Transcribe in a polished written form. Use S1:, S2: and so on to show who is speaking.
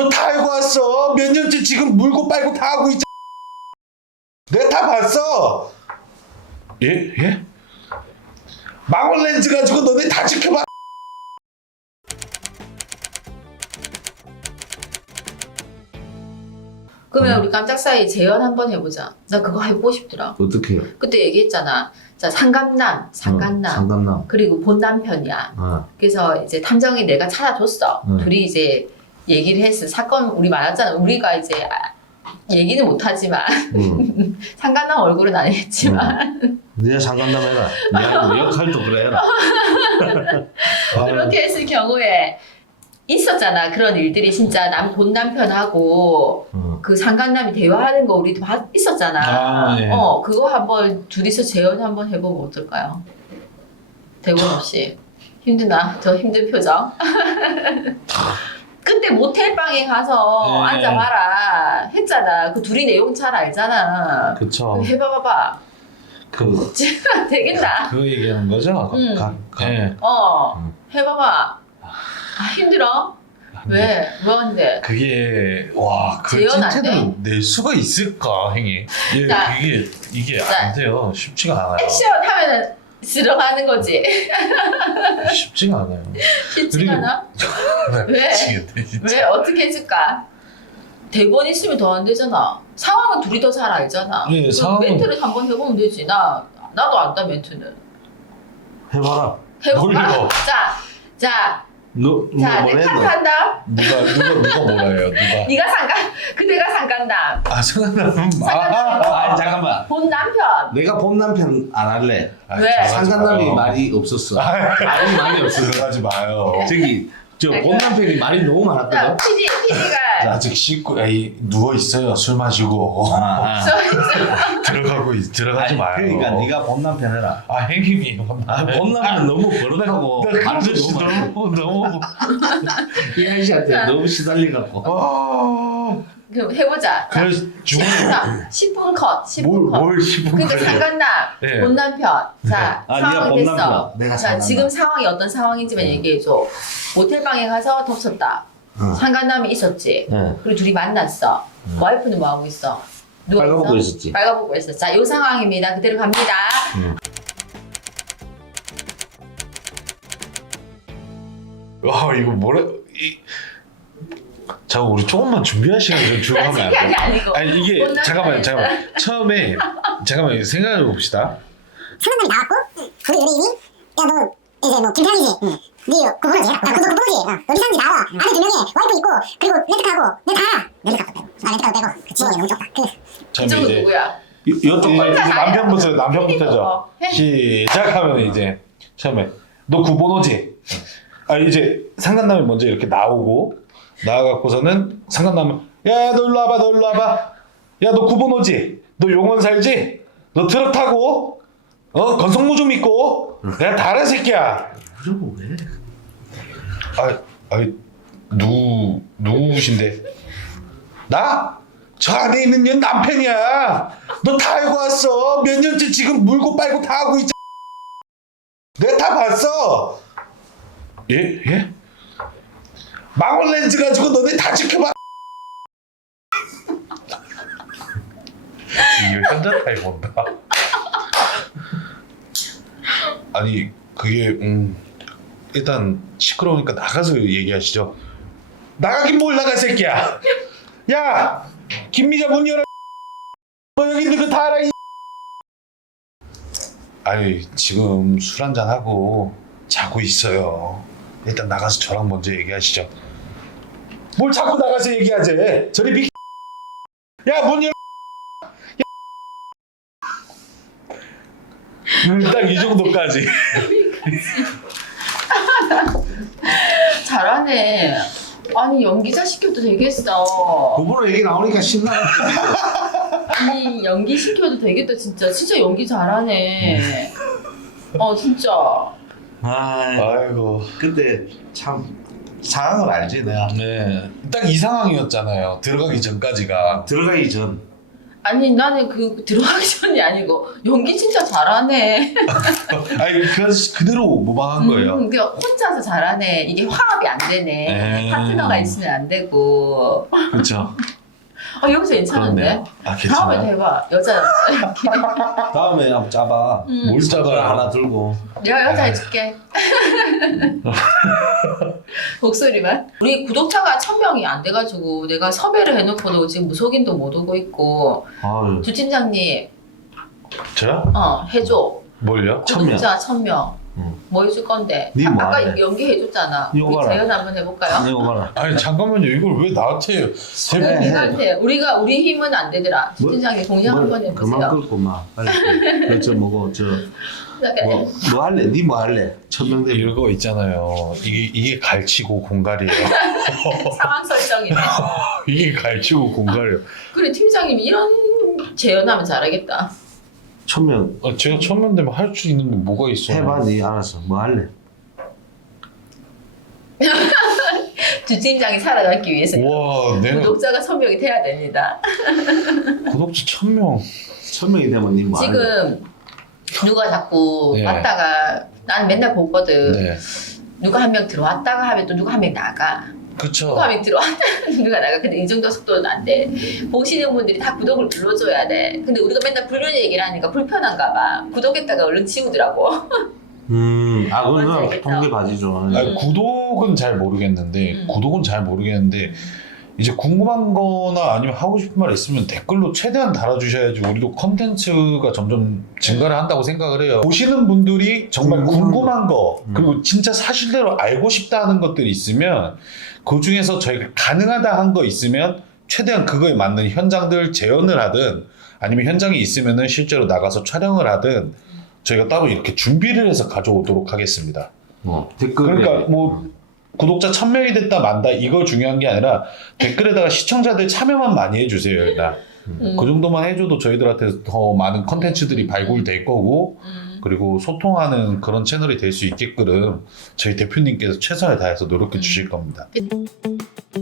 S1: 너 다 알고 왔어. 몇 년째 지금 물고 빨고 다 하고 있잖아. 내가 다 봤어. 예? 예? 망원 렌즈 가지고 너네 다 지켜봐.
S2: 그러면 우리 깜짝 사이 재연 한번 해보자. 나 그거 해보고 싶더라.
S3: 어떻게 해요?
S2: 그때 얘기했잖아. 자, 상간남.
S3: 상간남.
S2: 그리고 본 남편이야. 그래서 이제 탐정이 내가 찾아줬어. 둘이 이제 얘기를 했어. 사건 우리 많았잖아. 우리가 이제 얘기는 못하지만 상간남 얼굴은 아니겠지만
S3: 네가 상간남 해라. 네가 역할도 그래 해라.
S2: 그렇게 했을 경우에 있었잖아. 그런 일들이 진짜 본 남편하고 그 상간남이 대화하는 거 우리도 있었잖아.
S1: 아, 예.
S2: 그거 한번 둘이서 재연 한번 해보면 어떨까요? 대본 없이. 힘드나? 저 힘든 표정. 그때 모텔방에 가서
S1: 예.
S2: 앉아봐라 했잖아. 그 둘이 내용 잘 알잖아.
S1: 그쵸.
S2: 해봐봐봐.
S1: 그
S2: 되겠나?
S1: 얘기하는 거죠? 예.
S2: 해봐봐. 힘들어? 왜? 뭐한데?
S1: 그게 그
S2: 재현 안
S1: 찐텐을 낼 수가 있을까, 행이? 예,
S2: 자,
S1: 이게
S2: 자,
S1: 안 돼요. 쉽지가 않아요.
S2: 액션 하면은 들어가는 거지.
S1: 쉽지가 않아요.
S2: 쉽지가 않아? 왜?
S1: 미치겠네, 진짜.
S2: 왜? 어떻게 해줄까? 대본 있으면 더 안 되잖아. 상황은 둘이 더 잘 알잖아.
S1: 예, 상황은-
S2: 멘트를 한번 해보면 되지. 나도 안다 멘트는.
S3: 해봐라.
S2: 해볼까?
S1: 뭘요?
S2: 자,
S3: 너
S2: 내
S3: 뭐래 너?
S2: 탓한다.
S1: 누가 뭐라 해요? 누가?
S2: 네가 그대가 상간남.
S1: 상관남.
S3: 아니 잠깐만.
S2: 본 남편.
S3: 내가 본 남편 안 할래.
S2: 왜?
S3: 상간남이 말이 없었어. 말이 많이 없었어.
S1: 들어가지 마요.
S3: 저기 저 본 남편이 말이 너무
S2: 자,
S3: 많았거든.
S2: PD가
S1: 아직 씻고 누워 있어요. 술 마시고 들어가지 마요.
S3: 그러니까 네가 본 남편 해라.
S1: 행님이
S3: 본 남편 너무 버릇하고
S1: 아저씨 너무
S3: 이 아저씨한테 너무 시달리갖고.
S2: 그럼 해보자. 자,
S1: 그래서 중간에
S2: 10분 컷. 10분 컷.
S1: 뭘 10분
S2: 그러니까
S1: 걸려.
S2: 상간남,
S1: 네.
S2: 본 남편. 자,
S3: 아, 네가
S2: 상황이
S3: 본
S2: 됐어.
S3: 남편, 내가
S2: 자,
S3: 상간남.
S2: 지금 상황이 어떤 상황인지만 얘기해줘. 모텔방에 가서 덮쳤다. 상간남이 있었지.
S3: 네.
S2: 그리고 둘이 만났어. 와이프는 뭐 하고 있어? 누워
S3: 빨가벗고
S2: 있어?
S3: 있었지.
S2: 빨가벗고 있어. 자, 요 상황입니다. 그대로 갑니다.
S1: 이거 뭐래? 잠깐 우리 조금만 준비할 시간 좀 주고 하면 안
S2: 그게
S1: 돼요?
S2: 아니고.
S1: 아니 이게
S2: 본
S1: 잠깐만
S2: 남편이었어.
S1: 처음에 잠깐만 생각해 봅시다.
S4: 상담이 나왔고 우리 의뢰인이 야너 이제 뭐 김태형이지 네 그거지 너 그거지 어디 사는지 나와 아들 2명에 와이프 있고 그리고 렌트카하고 내가 다 알아 렌트카도 빼고 렌트카도 빼고 그 지원이 너무 좁다
S2: 이 정도 누구야?
S3: 이쪽
S1: 이제
S3: 말.
S1: 남편부터죠.
S2: 해.
S1: 시작하면 이제 처음에 너 구본호지? 이제 상간남이 먼저 이렇게 나와갖고서는 상간남은 야 너 일로 와봐 야 너 구본호지? 너 용원 살지? 너 트럭 타고 건성무 좀 있고 내가 다 알아 새끼야.
S3: 그러고 왜?
S1: 누구신데? 나? 저 안에 있는 얘 남편이야. 너 다 알고 왔어. 몇 년째 지금 물고 빨고 다 하고 있잖아. 내가 다 봤어. 예? 예? 망원 렌즈 가지고 너네 다 지켜봐. 이거 현자 타입 온다. 아니 그게 일단 시끄러우니까 나가서 얘기하시죠. 나가긴 뭘 나가 새끼야. 야 김미자 문 열어. 너 여기 있는 거 다 알아. 아니 지금 술 한잔 하고 자고 있어요. 일단 나가서 저랑 먼저 얘기하시죠. 뭘 자꾸 나가서 얘기하지. 저리 비. 야 문 열어. 딱 이 정도까지.
S2: 잘하네. 아니 연기자 시켜도 되겠어.
S3: 그거로 얘기 나오니까 신나.
S2: 아니 연기 시켜도 되겠다 진짜. 진짜 연기 잘하네. 진짜.
S1: 아이고.
S3: 근데 참 상황을 알지 내가.
S1: 네. 딱 이 상황이었잖아요. 들어가기 전까지가.
S3: 들어가기 전.
S2: 아니 나는 그 들어가기 전이 아니고 연기 진짜 잘하네.
S1: 아니 그래서 그대로 모방한 거예요.
S2: 그러니까 혼자서 잘하네. 이게 화합이 안 되네. 파트너가 있으면 안 되고.
S1: 그렇죠.
S2: 여기서 괜찮은데?
S1: 그렇네요. 아
S2: 다음에
S1: 괜찮아요.
S2: 해봐. 여자 이렇게.
S3: 다음에 한번 짜봐.
S1: 뭘 짜봐요?
S3: 하나 들고.
S2: 내가 여자 해줄게. 목소리만. 우리 구독자가 1000명이 안 돼가지고 내가 섭외를 해놓고도 지금 무속인도 못 오고 있고.
S3: 아유.
S2: 주 팀장님
S1: 저요?
S2: 해줘.
S1: 뭘요?
S3: 1000명.
S2: 구독자 1000명.
S3: 응.
S2: 뭐 해줄 건데?
S3: 니 뭐
S2: 아까
S3: 할래?
S2: 연기해줬잖아.
S3: 이거
S2: 우리
S3: 봐라.
S2: 재연 한번 해볼까요?
S3: 이거 봐라.
S1: 아니 잠깐만요. 이걸 왜 나한테 해요?
S3: 네.
S2: 니한테 우리 힘은 안 되더라. 주
S3: 뭐-
S2: 팀장님 공략 한번
S3: 그만
S2: 해보세요.
S3: 끌고 마. 빨리. 저 뭐고
S1: 뭐,
S3: 뭐 할래? 니 뭐 할래? 1000명 되면.
S1: 이거 있잖아요. 이게 갈치고 공갈이에요.
S2: 상황 설정이네.
S1: 이게 갈치고 공갈이에요.
S2: 그래 팀장님이 이런 재연하면 잘하겠다.
S3: 1000명
S1: 제가 처음 되면 할 수 있는 게 뭐가 있어요?
S3: 해봐. 니 알아서 뭐 할래?
S2: 주 팀장이 살아남기 위해서
S1: 와 내가
S2: 구독자가 1000명이 돼야 됩니다.
S1: 구독자 1000명.
S3: 1000명이 되면 니 뭐 할래?
S2: 지금 누가 자꾸
S1: 네.
S2: 왔다가 난 맨날 보거든.
S1: 네.
S2: 누가 한 명 들어왔다가 하면 또 누가 한 명 나가.
S1: 그쵸.
S2: 누가 한 명 들어왔다가 누가 나가. 근데 이 정도 속도는 안 돼. 보시는 분들이 다 구독을 눌러줘야 돼. 근데 우리가 맨날 불륜 얘기를 하니까 불편한가 봐. 구독했다가 얼른 지우더라고.
S3: 그건
S2: 뭔지 알겠죠?
S3: 통계 봐지죠.
S1: 아니, 구독은 잘 모르겠는데
S2: 음.
S1: 구독은 잘 모르겠는데 이제 궁금한 거나 아니면 하고 싶은 말 있으면 댓글로 최대한 달아주셔야지 우리도 컨텐츠가 점점 증가를 한다고 생각을 해요. 보시는 분들이 정말 궁금한 거 그리고 진짜 사실대로 알고 싶다 하는 것들이 있으면 그 중에서 저희가 가능하다 한 거 있으면 최대한 그거에 맞는 현장들 재현을 하든 아니면 현장에 있으면은 실제로 나가서 촬영을 하든 저희가 따로 이렇게 준비를 해서 가져오도록 하겠습니다.
S3: 댓글에
S1: 그러니까 뭐 구독자 1000명이 됐다 만다 이거 중요한 게 아니라 댓글에다가 시청자들 참여만 많이 해주세요. 일단 그 정도만 해줘도 저희들한테 더 많은 컨텐츠들이 발굴될 거고 그리고 소통하는 그런 채널이 될 수 있게끔 저희 대표님께서 최선을 다해서 노력해 주실 겁니다.